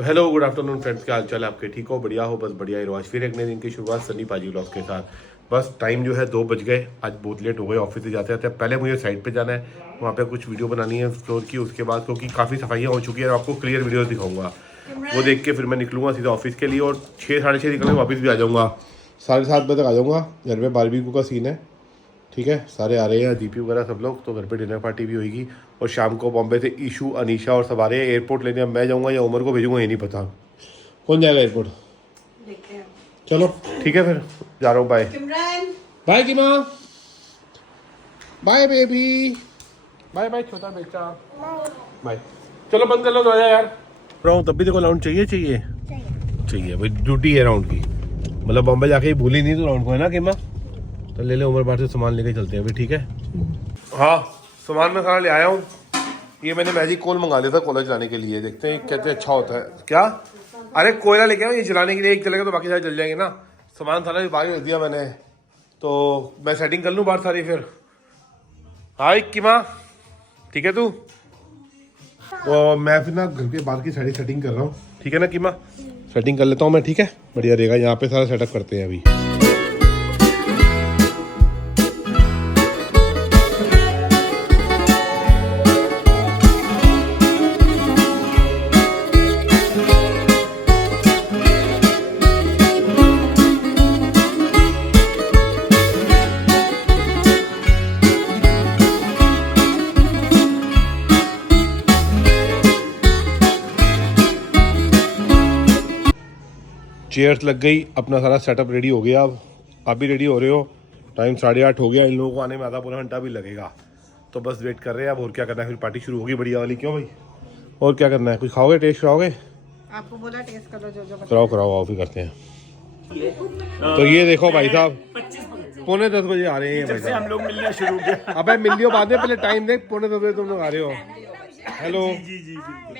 तो hello good afternoon friends, क्या हाल चाल है आपके? ठीक हो, बढ़िया हो? बस बढ़िया ही रहो। आज फिर एक नए दिन की शुरुआत सनी पाजी व्लॉग्स के साथ। बस टाइम जो है 2 बज गए, आज बहुत लेट हो गए ऑफिस से जाते जाते। पहले मुझे साइड पे जाना है, वहाँ पे कुछ वीडियो बनानी है स्टोर की। उसके बाद क्योंकि काफ़ी सफाइयाँ हो चुकी है, आपको क्लियर वीडियो दिखाऊंगा। वो देख के फिर मैं निकलूँगा सीधा ऑफिस के लिए, और 6 साढ़े 6 निकल वापस भी आ जाऊँगा। 7:30 बजे तक आ जाऊँगा। घर में बारबेक्यू का सीन है, ठीक है। सारे आ रहे हैं, दीपी वगैरह सब लोग, तो घर पे डिनर पार्टी भी होगी। और शाम को बॉम्बे से ईशू, अनीशा और सब आ रहे हैं एयरपोर्ट लेने। अब मैं जाऊँगा या उमर को भेजूँगा, ये नहीं पता कौन जाएगा एयरपोर्ट। देखते हैं। चलो ठीक है, फिर जा रहा हूँ। बाय बाय की माँ, बाय बेबी, बाय बाय छोटा बेटा, बाय। चलो बंद कर लो दरवाजा यार। राउंड तब भी देखो, राउंड चाहिए चाहिए भाई, ड्यूटी है राउंड की। मतलब बॉम्बे जाके ही भूली नहीं तो राउंड को, है ना कि माँ? तो ले उमर बाहर से सामान लेके चलते हैं अभी, ठीक है। हाँ, सामान मैं सारा ले आया हूँ। ये मैंने मैजिक कोल मंगा लिया था कॉलेज लाने के लिए, देखते हैं कहते अच्छा होता है क्या। अरे कोयला लेके आओ, ये जलाने के लिए एक जलेगा तो बाकी सारे जल जाएंगे ना। सामान सारा बाहर रख दिया मैंने, तो मैं सेटिंग कर लूँ बाहर सारी फिर। हाय की माँ, ठीक है तू? तो मैं फिर ना घर के बाहर की सारी सेटिंग कर रहा हूँ, ठीक है ना की माँ? सेटिंग कर लेता हूँ मैं, ठीक है, बढ़िया रहेगा। यहाँ पे सारा सेटअप करते हैं अभी। चेयर्स लग गई, अपना सारा सेटअप रेडी हो गया। अब आप भी रेडी हो रहे हो? टाइम 8:30 हो गया, इन लोगों को आने में आधा पौना घंटा भी लगेगा। तो बस वेट कर रहे हैं अब, और क्या करना है, फिर पार्टी शुरू होगी बढ़िया वाली। क्यों भाई, और क्या करना है? कुछ खाओगे, टेस्ट कराओगे? आपको बोला टेस्ट कर लो, जो कराओ आओ, फिर करते हैं। तो ये देखो भाई साहब, 9:45 बजे आ रहे हैं भाई साहब। हम लोग मिलना शुरू किया। अबे मिल लियो बाद में, पहले टाइम देख। 9:45 बजे तुम लोग आ रहे हो। हेलो,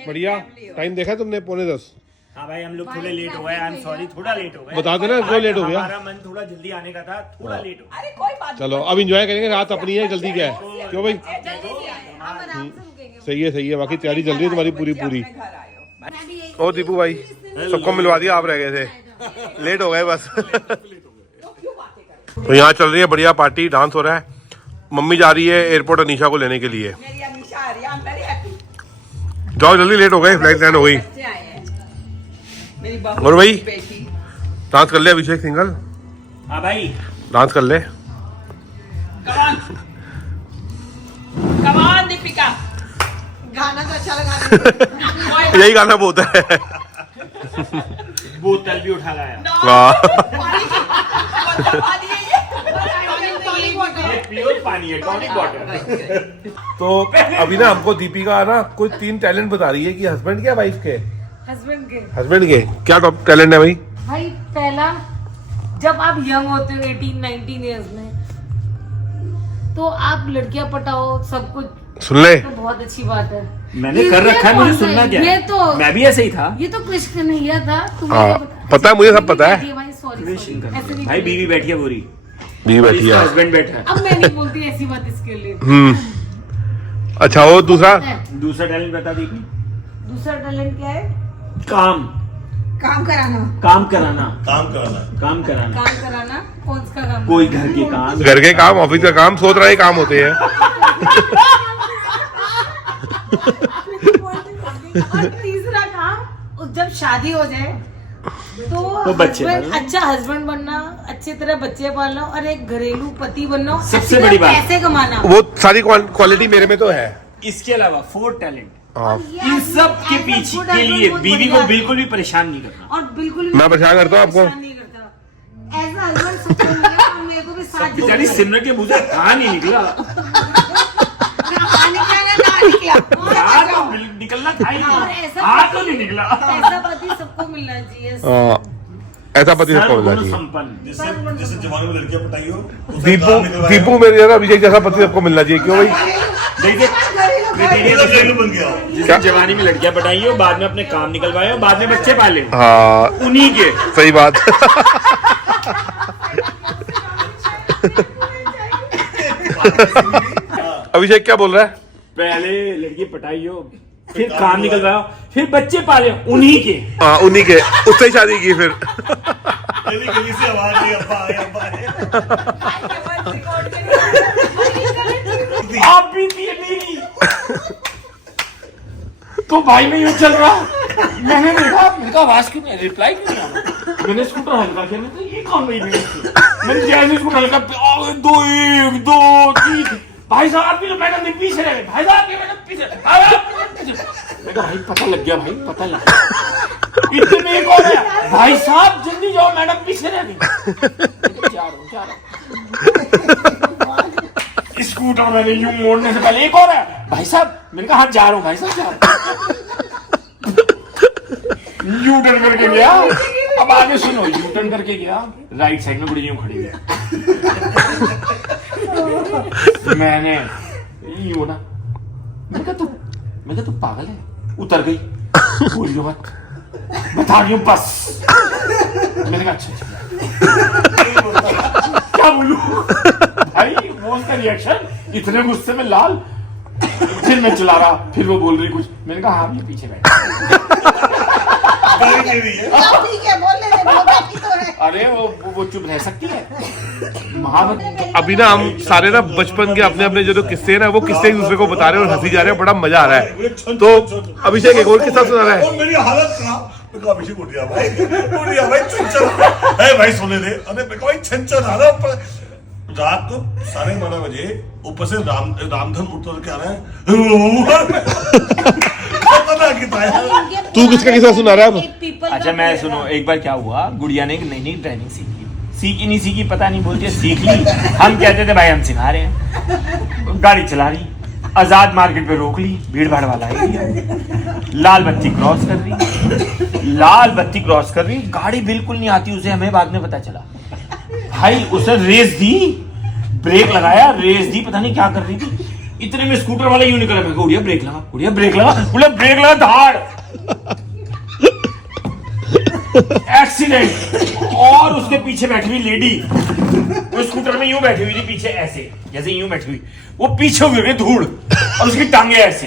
बढ़िया टाइम देखा तुमने? 9:45। हाँ भाई, हम लोग थोड़े लेट हो गए, आई एम सॉरी, थोड़ा लेट हो गए। बता देना क्यों लेट हो गया। हमारा मन थोड़ा जल्दी आने का था, थोड़ा लेट हो गया। अरे कोई बात चलो अब इंजॉय करेंगे, रात अपनी है, जल्दी क्या है? क्यों भाई? नहीं, हम आराम से रुकेंगे। सही है। बाकी तैयारी चल रही है तुम्हारी पूरी। घर आए हो। ओ दीपू भाई, सबको मिलवा दिया, आप रह गए थे, लेट हो गए बस। तो यहाँ चल रही है बढ़िया पार्टी, डांस हो रहा है। मम्मी जा रही है एयरपोर्ट अनीशा को लेने के लिए। मेरी अनीशा आ रही है, आई एम वेरी हैप्पी। जाओ जल्दी, लेट हो गए, फ्लाइट लैंड हो गई। बच्चे आए हैं। मेरी बहू, और भाई बेटी। डांस कर ले अभिषेक सिंगल, हाँ भाई, डांस कर ले। कमान दीपिका, गाना तो अच्छा लगा। यही गाना बहुत है। बोतल भी उठा लाया। वाह, ये प्योर पानी है, टॉनिक वाटर। तो अभी ना हमको दीपिका ना कोई 3 टैलेंट बता रही है कि हस्बैंड क्या, वाइफ के? हस्बैंड के क्या टॉप टैलेंट है भाई? भाई पहला, जब आप यंग होते हो 18-19 ईयर्स में, तो आप लड़कियां पटाओ सब कुछ, सुन ले, तो बहुत अच्छी बात है। मैंने कर रखा है, मुझे सुनना क्या? ये तो मैं भी ऐसे ही था। ये तो कृष्ण कन्हैया था। हाँ, पता है मुझे, सब पता है। भाई सॉरी, भाई बीवी बैठी है पूरी, भी बैठी है, हस्बैंड बैठा है। अब मैं नहीं बोलती ऐसी बात इसके लिए। अच्छा वो दूसरा दूसरा टैलेंट बता दी। दूसरा टैलेंट क्या है? काम कराना। काम कराना। काम कराना। कौन सा काम? कोई घर के काम, घर के काम, ऑफिस का काम, सोच रहा है काम होते हैं। और तीसरा काम, जब शादी हो जाए तो बच्चे husband, अच्छा हस्बैंड बनना, अच्छी तरह बच्चे पालना, और एक घरेलू पति बनना, सबसे अच्छी तरह बड़ी बात। पैसे कमाना। वो सारी क्वालिटी मेरे में तो है। इसके अलावा 4 टैलेंट, हाँ, इन सब के पीछे के लिए बीवी को बिल्कुल भी परेशान नहीं करना। और बिल्कुल भी मैं परेशान करता हूँ आपको? परेशान नहीं करता। As a husband सबको मिलेगा, और मेरे को भी साथ बेचारी सिमरन के मुंह से हाँ नहीं निकला। हाँ तो निकलना था ही और नहीं, ऐसा हाँ तो नहीं निकला। ऐसा पति सबको मिलना चाहिए। ऐसा पति सबको मिलना चाहिए। संपन्न। जिससे जमाने में लड़कियां पटाई हो, दीपू मेरे जैसा, अभिषेक जैसा पति सबको मिलना चाहिए। क्यों भाई? देखिए घरेलू बन गया। जिसने जवानी में लड़कियां पटाई हो, बाद में अपने काम निकलवाए हो, बाद में बच्चे पाले, हाँ उन्हीं के। सही बात। अभिषेक क्या बोल रहा है? पहले लड़की पटाई हो, फिर काम निकलवाया, फिर बच्चे पाले उन्हीं के। हाँ उन्हीं के, उससे ही शादी की फिर। गली गली से आवाज आई, अब्बा आए, अब्बा आए। आप भी थी मेरी। तो भाई में यूं चल रहा, मैंने देखा आवाज क्यों नहीं, रिप्लाई क्यों नहीं आ रहा? मैंने स्कूटर हल्का किया, मैंने ये कौन गई मैंने जैसे स्कूटर हल्का, 2 1 2 3, भाई साहब भी तो मैडम ने पीछे रहे, भाई साहब के मैडम पीछे, भाई साहब के मैडम पीछे। मैं कहा भाई पता लग गया, भाई पता लग गया। इतने में एक और आया, भाई साहब जल्दी जाओ मैडम पीछे रह गई। जा रहा हूँ स्कूटर मैंने यूं मोड़ने से पहले एक और है, भाई साहब मैंने कहा हाँ जा रहा हूँ भाई साहब, जा रहा हूँ। यू टर्न करके गया, अब आगे सुनो, यू टर्न करके गया, राइट साइड में बड़ी यूं खड़ी है। मैंने यूं ना, मैंने कहा तू पागल है, उतर गई, बोलियो मत, बता रही हूँ बस। मैंने कहा अच्छा क्या बोलूं भाई, वो उसका रिएक्शन इतने गुस्से में लाल। फिर मैं चला रहा, फिर वो बोल रही कुछ, मैंने कहा हाँ ये पीछे बैठ। ठीक है, बोल ले, वो बाकी तो है। अरे वो चुप रह सकती है महावत। अभी ना हम सारे ना बचपन के अपने अपने जो किस्से हैं ना, वो किस्से एक दूसरे को बता रहे हैं और हंसी जा रहे हैं, बड़ा मजा आ रहा है। तो अभिषेक एक और किस्सा सुना रहा है। और मेरी हालत खराब, मैं कहा अभिषेक उठ गया भाई, छंचन है भाई, सोने दे। अरे मैं कहा भाई छंचन आ रहा ऊपर, रात को 12:30 बजे ऊपर से रामधन उतर के आ रहा है। तू किसका किस्सा सुना रहा है? अच्छा मैं सुनो, एक बार क्या हुआ, गुड़िया ने एक नई ड्राइविंग सीखी नहीं सीखी पता नहीं, बोलती है सीख ली। हम कहते थे भाई हम सिखा रहे हैं। गाड़ी चला रही, आजाद मार्केट पे रोक ली, भीड़ भाड़ वाला एरिया, लाल बत्ती क्रॉस कर रही, गाड़ी बिल्कुल नहीं आती उसे, हमें बाद में पता चला। भाई उसने रेस दी, ब्रेक लगाया, रेस दी, पता नहीं क्या कर रही थी, इतने में स्कूटर वाला यूं निकला। मैं गुड़िया ब्रेक लगा, ब्रेक लगा, धाड़ एक्सीडेंट। और उसके पीछे बैठी हुई लेडी, वो स्कूटर में यूं बैठी हुई थी पीछे, ऐसे जैसे यूं बैठी हुई, वो पीछे गिर गई धूल, और उसकी टांगे ऐसे,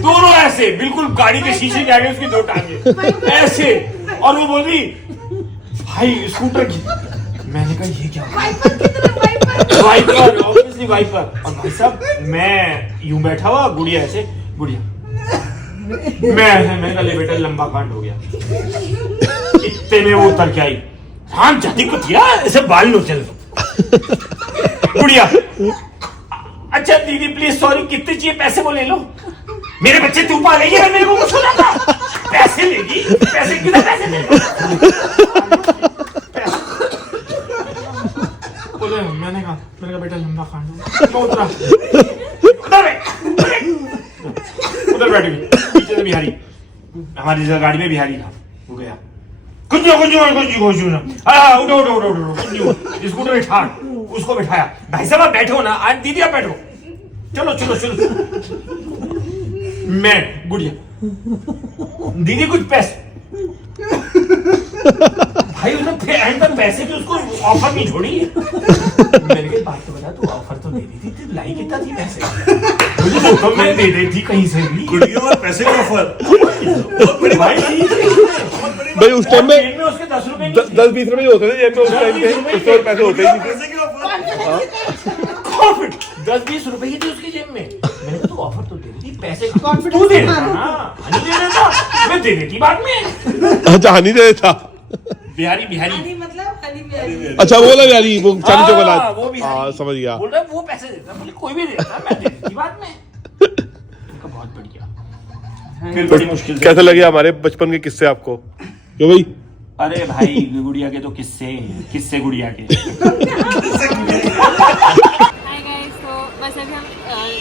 दोनों ऐसे बिल्कुल गाड़ी के शीशे के आगे उसकी 2 टांगे ऐसे, और वो बोल रही भाई स्कूटर की। मैंने कहा ये क्या, वाइपर, ऑब्वियसली वाइपर। और भाई साहब मैं यूं बैठा हुआ, गुड़िया ऐसे, गुड़िया मैंने कहा ले बेटा लंबा कांड हो गया। इतने में वो उतर के आई, राम जाति को दिया ऐसे बाल नोचे गुड़िया। अच्छा दीदी प्लीज सॉरी, कितने चाहिए पैसे वो ले लो, मेरे बच्चे तू पालेगी, मेरे को कुछ होना था, पैसे लेगी, पैसे किधर, पैसे दे बोले। मैंने कहा बेटा लंबा कांड हो, उतरा उधर बैठी हुई पीछे से बिहारी, हमारी गाड़ी में बिहारी था, वो गया कुछ ना स्कूटर में ठाड़, उसको बैठाया, भाई साहब आप बैठो ना, आज दीदी आप बैठो, चलो। मैं गुड़िया दीदी कुछ पैसे, भाई उसने फिर एंड तक पैसे की उसको ऑफर नहीं छोड़ी। मैंने कहा बात तो बता, तू ऑफर तो दे दी थी, तू लाई कितना थी पैसे, मुझे तो मैं दे रही थी कहीं से भी, गुड़िया और पैसे का ऑफर। भाई उस टाइम में उसके 10 रुपए 10-20 रुपए होते थे जेब में, उस टाइम पे पैसे होते ही नहीं थे। पैसे की ऑफर। 10-20 रुपए ही थे उसकी जेब में। मैंने कहा तू ऑफर तो दे रही थी, पैसे तू दे देता ना, हनी दे देता, मैं दे देती बाद में। अच्छा हनी दे देता, बिहारी मतलब हनी बिहारी। अच्छा वो वाला बिहारी, वो चांदी चौक वाला, वो बिहारी। हाँ समझ गया। बोल रहा वो पैसे देता, बोले कोई भी देता, मैं दे देती बाद में। बहुत बढ़िया। फिर बड़ी मुश्किल से कैसे लगे हमारे बचपन के किस्से आपको? क्यों भाई? अरे भाई गुड़िया के तो किस्से गुड़िया के। हाय गाइस, तो बस अभी हम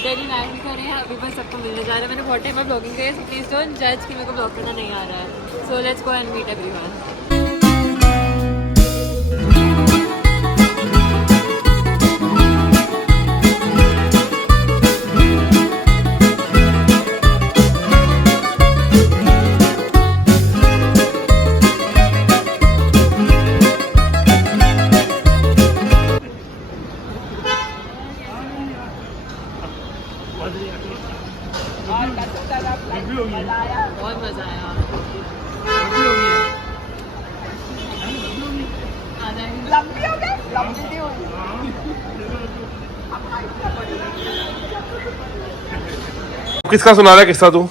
दिल्ली लैंड कर रहे हैं, अभी बस सबको मिलने जा रहे हैं। मैंने बहुत टाइम में ब्लॉगिंग करी है, सो प्लीज डोंट जज कि मेरे को ब्लॉग करना नहीं आ रहा है। So let's go and meet everyone. और बहुत मजा आया। किसका सुना रहा है किस्सा तू?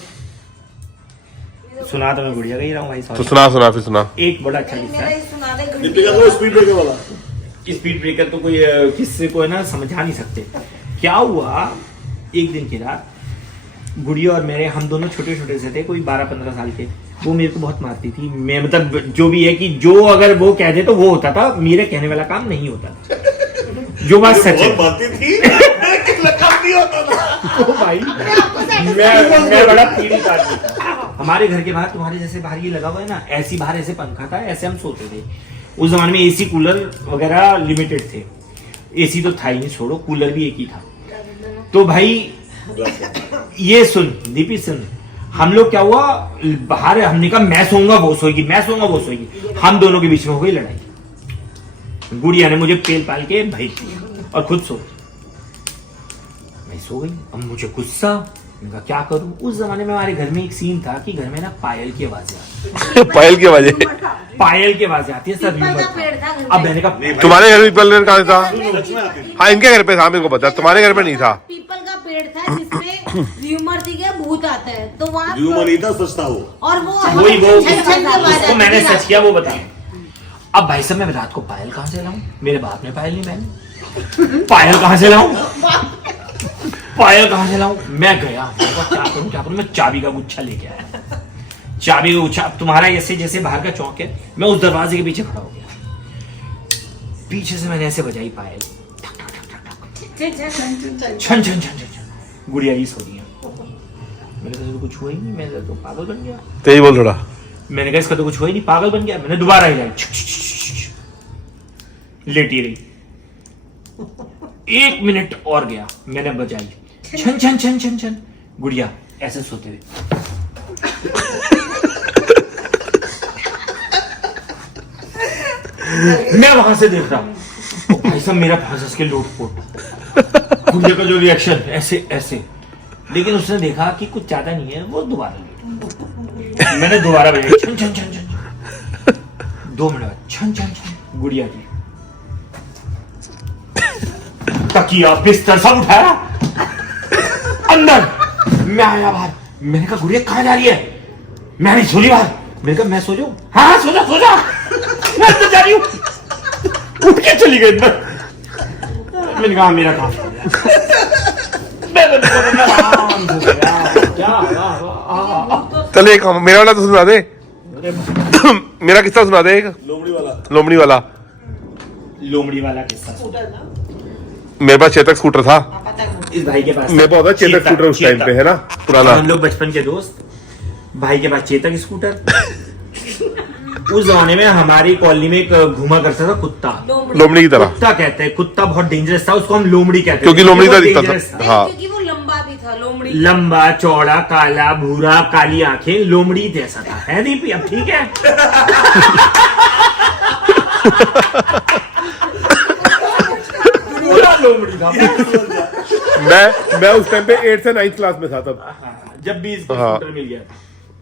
सुना तो मैं गुड़िया का ही रहा हूँ भाई। तो सुना फिर सुना। एक बड़ा अच्छा किस्सा है। सुना दे दीपिका को स्पीड ब्रेकर वाला। स्पीड ब्रेकर तो कोई किससे को है ना समझा नहीं सकते। क्या हुआ, एक दिन की रात गुड़िया और मेरे, हम दोनों छोटे छोटे से थे, कोई 12-15 साल के। वो मेरे को बहुत मारती थी। मैं मतलब जो भी है कि जो अगर वो कह दे तो वो होता था, मेरे कहने वाला काम नहीं होता था। जो बात सच है। मारती थी लकब नहीं होता था। ओ भाई मैं बड़ा पीड़ित आदमी था। हमारे घर के बाहर तुम्हारे जैसे बाहर ये लगा हुआ है ना, ऐसी बाहर ऐसे पंखा था, ऐसे हम सोते थे। उस जमाने में एसी कूलर वगैरह लिमिटेड थे। एसी तो था ही नहीं, छोड़ो, कूलर भी एक ही था। तो भाई ये सुन दीपी सुन, हम लोग क्या हुआ बाहर, हमने कहा मैं सोऊंगा वो सोएगी, मैं सोऊंगा वो सोएगी। हम दोनों के बीच में हो गई लड़ाई। गुड़िया ने मुझे पेल पाल के भेज दिया और खुद सो, मैं सो गई। अब मुझे गुस्सा, मैंने कहा क्या करूं। उस जमाने में हमारे घर में एक सीन था कि घर में ना पायल की आवाजें आती, पायल की आवाजें, पायल की आवाजें आती है सब। अब मैंने कहा तुम्हारे घर में पीपल कहाँ था? सच में आती थी। हाँ इनके घर पे था, मेरे को पता, तुम्हारे घर पे नहीं था। पीपल का पेड़ था जिसमें र्यूमर थी कि भूत आता है, तो वहाँ ह्यूमन नहीं था, सच था वो। और वो वही वो छन छन की आवाज उसको मैंने आती थी। सच किया वो बता। अब भाई साहब मैं रात को पायल कहाँ से लाऊं? मेरे बाप ने पायल नहीं पहनी। पायल कहाँ से लाऊं? पायल कहाँ से लाऊं? मैं गया, मैंने कहा क्या करूं? मैं चाबी का गुच्छा लेके आया। चाबी का गुच्छा, अब तुम्हारा ऐसे जैसे बाहर का चौक है, मैं उस दरवाजे के पीछे खड़ा हो गया। पीछे से मैंने ऐसे बजाई पायल, छन छन छन छन। गुड़िया जी सो रही है। मैंने कहा तो कुछ हुआ ही नहीं, मैं तो पागल बन गया। तेज बोल थोड़ा। मैंने कहा इसका तो कुछ हुआ ही नहीं, पागल बन गया। मैंने दोबारा हिलाई, लेटी रही। 1 मिनट और गया, मैंने बजाई छन छन छन छन छन। गुड़िया ऐसे सोते हुए, मैं वहां से देख रहा हूं भाई साहब मेरा फांस के लोटपोट। गुड़िया का जो रिएक्शन ऐसे ऐसे, लेकिन उसने देखा कि कुछ ज्यादा नहीं है, वो दोबारा लेटा। मैंने दोबारा बजाई छन छन छन छन। 2 मिनट बाद छन छन छन। गुड़िया जी तकिया बिस्तर सब उठाया, अंदर। मैं आया बाहर, मैंने कहा गुड़िया कहाँ जा रही है? मैं नहीं सो रही बाहर। मैंने कहा मैं सो जाऊं? हाँ सो जा सो जा, मैं अंदर जा रही हूँ। उठ के चली गई अंदर। मैंने कहा मेरा काम हो गया। चल एक मेरा वाला तो सुना दे। मेरा किस्सा सुना दे एक। लोमड़ी वाला। लोमड़ी वाला। लोमड़ी वाला किस्सा। मेरे पास चेतक स्कूटर था। इस भाई के पास मेरे पास होता चेतक स्कूटर उस टाइम पे, है ना, पुराना। हम लोग बचपन के दोस्त। भाई के पास चेतक स्कूटर। उस जमाने में हमारी कॉलोनी में एक घुमा करता था कुत्ता, लोमड़ी की तरह। कुत्ता कहते हैं, कुत्ता बहुत डेंजरस था, उसको हम लोमड़ी कहते हैं क्योंकि लोमड़ी का दिखता dangerous था। हाँ क्योंकि वो लंबा भी था, लोमड़ी लंबा चौड़ा काला भूरा काली आंखें, लोमड़ी जैसा था। है दीपी? अब ठीक है। पूरा लोमड़ी था। मैं उस टाइम पे 8th से 9th क्लास में था तब। जब भी इसको हाँ। स्कूटर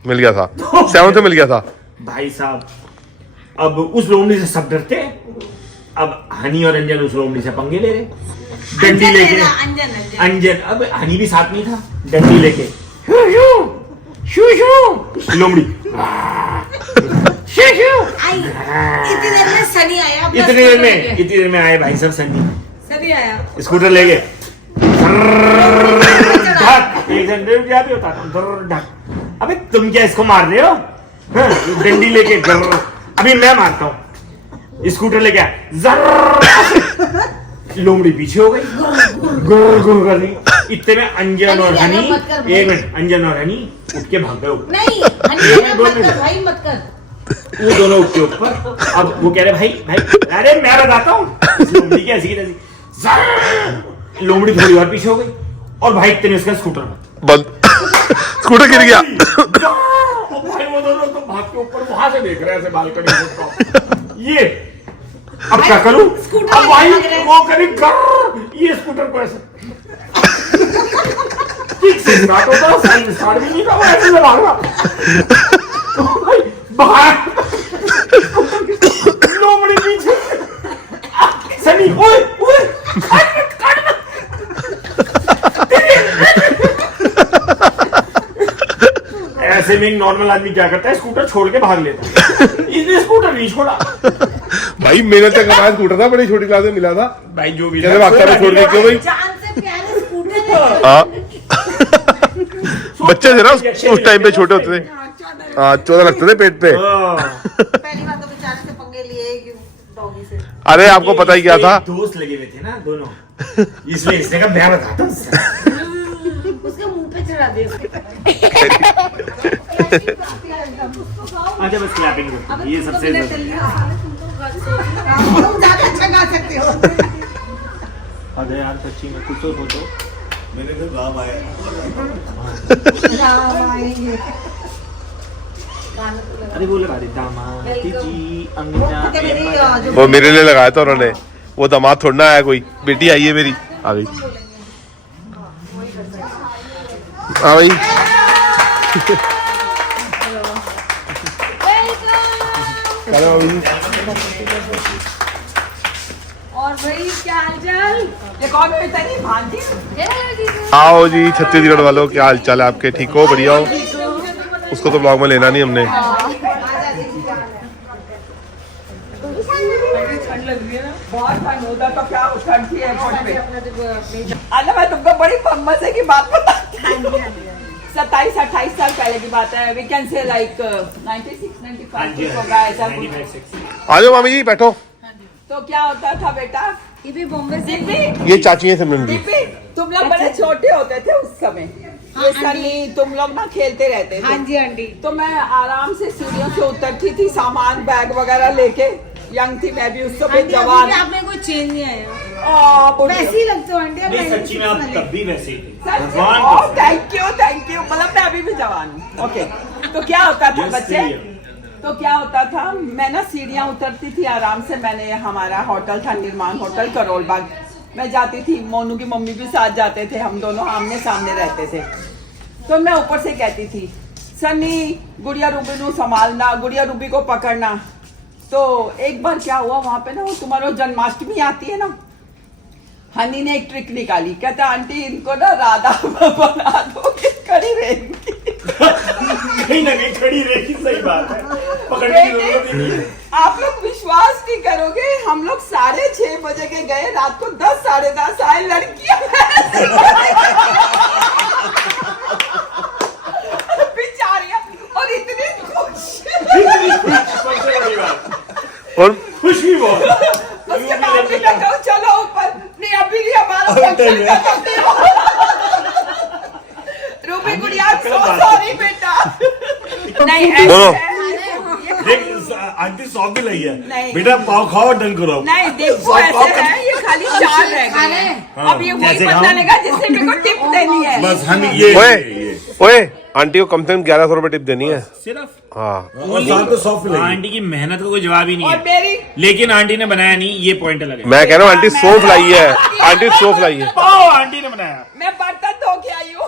मिल गया था, 7th में मिल गया था। भाई साहब अब उस लोमड़ी से सब डरते हैं। अब हनी और अंजन उस लोमड़ी से पंगे ले रहे, डंडी लेके। अंजन, अब हनी भी साथ में था, डंडी लेके शू शू लोमड़ी शू शू। इतनी देर में सनी आया। इतनी देर में आए भाई साहब सनी, सनी आया स्कूटर लेके। ढक, एक घंटे में जाते होता ढक। अबे तुम क्या इसको मार रहे हो? हाँ, डंडी लेके अभी मैं मारता हूँ। स्कूटर लेके लोमड़ी पीछे हो गई, गुर गुर कर रही। इतने में अंजन और हनी, 1 मिनट, अंजन और हनी उठ के भाग गए। नहीं हनी मत कर भाई, मत कर। वो दोनों उठ के ऊपर। अब वो कह रहे भाई भाई, अरे मैं बताता हूँ। लोमड़ी की ऐसी तैसी, लोमड़ी थोड़ी और पीछे हो गई और भाई इतने उसका स्कूटर बंद। स्कूटर गिर गया। भाई वो दोनों तो भाग के ऊपर वहां से देख रहे हैं, ऐसे बालकनी से। ये अब क्या करूं? अब भाई वो करी ये स्कूटर को ऐसे ठीक से स्टार्ट होता, सही स्टार्ट भी नहीं था, वो ऐसे में भाग रहा। तो भाई बाहर नोबडी पीछे सनी, ओए ओए ऐसे में एक नॉर्मल आदमी क्या करता है, स्कूटर छोड़ के भाग लेता है। इसने स्कूटर नहीं छोड़ा। भाई मेरे तक हमारा स्कूटर था, बड़ी छोटी क्लास में मिला था। भाई जो भी कैसे भागता है, छोड़ के क्यों भाई? जान से प्यारे स्कूटर है। हाँ बच्चे थे ना उस टाइम पे, छोटे होते थे। हाँ 14 लगते थे पेट पे। पहली बात तो बेचारे से पंगे लिए क्यों डॉगी से। अरे आपको पता ही क्या था, दोस्त लगे हुए थे ना दोनों, इसलिए इसने का मैं बताता हूँ। उसके मुंह पे चढ़ा दे उसके। अच्छा बस क्लैपिंग करते हैं, ये सबसे तुम ज्यादा अच्छा गा सकते हो। अरे यार सच्ची में कुछ तो सोचो। मैंने फिर राम आया। अरे वो लगा देता माती जी अंगना। वो मेरे लिए लगाया था उन्होंने, वो दामाद थोड़ा ना आया, कोई बेटी आई है मेरी, आ गई। हाँ भाई और भाई क्या हालचाल? आओ जी छत्तीसगढ़ वालों, क्या हाल चाल है आपके? ठीक हो? बढ़िया हो? उसको तो ब्लॉग में लेना नहीं हमने। बहुत ठंड होता तो क्या ठंड थी एयरपोर्ट पे। अरे मैं तुमको बड़ी मजे की बात बताती हूँ। 27-28 साल पहले की बात है। वी कैन से लाइक 96-95 होगा ऐसा कुछ। आ जाओ मामी जी, बैठो। तो क्या होता था बेटा, ये भी बॉम्बे से। दीपी ये चाची है सिमरन जी। दीपी, तुम लोग बड़े छोटे होते थे उस समय। ये सनी तुम लोग ना खेलते रहते थे। हाँ जी आंटी। तो मैं आराम से सीढ़ियों से उतरती थी, सामान बैग वगैरह लेके। यंग थी मैं भी उस समय, जवान। आप में कोई चेंज नहीं आया। वैसे ही लगते हो आंटी आप। नहीं सच्ची में आप तब भी वैसे ही थे। Thank you. मतलब मैं अभी भी जवान हूँ। ओके, तो क्या होता था बच्चे, तो क्या होता था, मैं ना सीढ़ियाँ उतरती थी आराम से। मैंने हमारा होटल था, निर्माण होटल करोल बाग। मैं जाती थी, मोनू की मम्मी भी साथ जाते थे, हम दोनों आमने सामने रहते थे। तो मैं ऊपर से कहती थी, सनी गुड़िया रूबी को संभालना, गुड़िया रूबी को पकड़ना। तो एक बार क्या हुआ, वहां पे ना वो तुम्हारा जन्माष्टमी आती है ना, हनी ने एक ट्रिक निकाली। कहता आंटी इनको ना राधा बना दो, खड़ी रहेंगी। कहीं ना कहीं खड़ी रहेगी, सही बात है, पकड़ने की जरूरत ही नहीं है। आप लोग विश्वास नहीं करोगे, हम लोग 6:30 बजे के गए, रात को 10 साढ़े 10 आए लड़कियां बेचारियां, और इतनी खुश। और खुश भी बहुत। उसके बाद में मैं कहूं चलो ऊपर, नहीं अभी नहीं, हमारा फंक्शन खत्म नहीं हुआ। रूबी गुड़िया सॉरी बेटा। नहीं बोलो। देख आंटी सॉफ्ट भी लगी है। नहीं। बेटा पाव खाओ, डन करो। नहीं देखो ऐसे है, ये खाली 4 रह गए हैं। अब ये वही बंदा लेगा जिससे मेरे को टिप देनी है। बस हनी ये ओए आंटी को कम से कम 1100 रुपए टिप देनी है सिर्फ हाँ। और साथ में सॉफ्ट लगी। आंटी की मेहनत का कोई जवाब ही नहीं और है, मेरी लेकिन आंटी ने बनाया नहीं, ये पॉइंट अलग है। मैं कह रहा हूँ आंटी सौंफ लाई है, आंटी सौंफ लाई है। पाओ आंटी ने बनाया। मैं बर्तन धो के आई हूँ।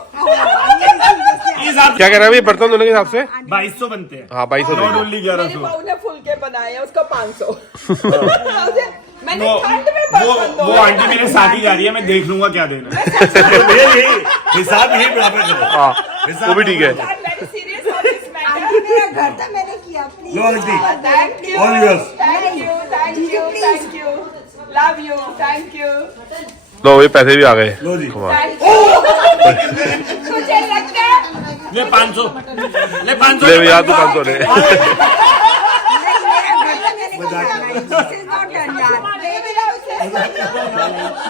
इस हिसाब क्या कह रहे हैं भाई, बर्तन धोने के हिसाब से? 2200 बनते हैं। हाँ 2200 नॉट दे। ओनली मेरी 1100। बहू ने फुलके बनाए हैं, उसका 500। मैंने ठंड में बर्तन वो धोए। आंटी मेरे साथ ही जा रही है, मैं देख लूंगा क्या देना है। हिसाब यही बराबर करो। हाँ वो भी ठीक है। Very serious on this matter. Aunty मेरा घर था, मैंने किया। Please low aunty, Thank you. All yours. Thank you. Love you. Thank you. लो ये पैसे भी आ गए। लो जी। कमाल। Thank you. मुझे लगता है ले 500 ले 500 ले भैया तू 500 ले।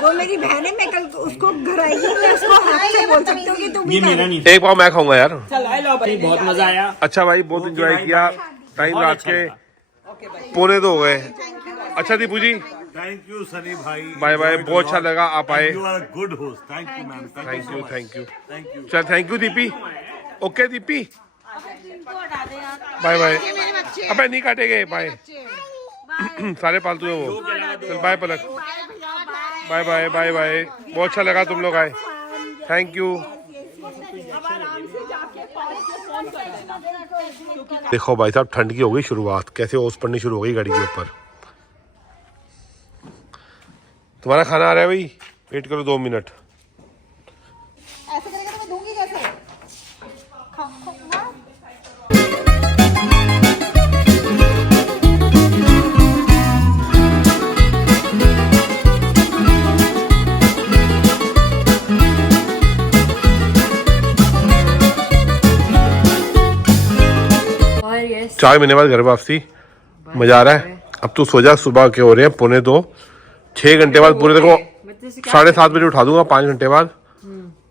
वो मेरी बहन है, मैं कल उसको घर आएगी, मैं उसको हाथ से बोल सकती हूँ कि तुम ये मेरा नहीं। एक पाव मैं खाऊंगा यार। चलो I love you. बहुत मजा आया। अच्छा भाई बहुत एंजॉय किया। टाइम बहुत रात अच्छा के लगा। 1:45 हो गए। अच्छा दीपू जी थैंक यू सनी भाई। बाय बाय, बहुत अच्छा लगा आप आए। You are good host. Thank you ma'am. Thank you thank you thank you. चल thank you Deepi. Okay Deepi bye bye. अबे नहीं काटेंगे, बाय। सारे पालतू है वो। चल bye Palak, bye bye bye bye. बहुत अच्छा लगा तुम लोग आए, थैंक यू। देखो भाई साहब ठंड की हो गई शुरुआत, कैसे ओस पड़नी शुरू हो गई गाड़ी के ऊपर। तुम्हारा खाना आ रहा है भाई, वेट करो 2 मिनट। ऐसे करेगा तो मैं दूंगी कैसे? और यस 4 महीने बाद घर वापसी, मजा आ रहा है। अब तू सो जा, सुबह के हो रहे हैं 2:45, 6 घंटे बाद पूरे देखो 7:30 बजे उठा दूंगा, 5 घंटे बाद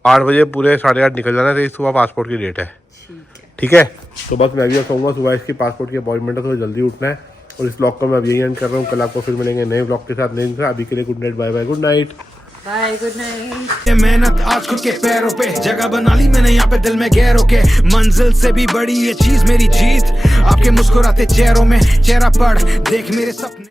8 बजे पूरे 8:30 निकल जाना है। सुबह पासपोर्ट की डेट है, ठीक है। तो बस मैं भी अब कहूँगा सुबह इसकी पासपोर्ट की अपॉइंटमेंट है, थोड़ा जल्दी उठना है। और इस ब्लॉग को मैं अब यही एंड कर रहा हूँ। कल आपको फिर मिलेंगे नए ब्लॉग के साथ, नए दिन से। अभी के लिए good night, bye bye, good night. Bye, good night. ये मेहनत आज खुद के पैरों पे, जगह बना ली मैंने यहाँ पे दिल में गैरों के। मंजिल से भी बड़ी ये चीज मेरी जीत, आपके मुस्कुराते चेहरों में चेहरा पड़ देख मेरे सपने।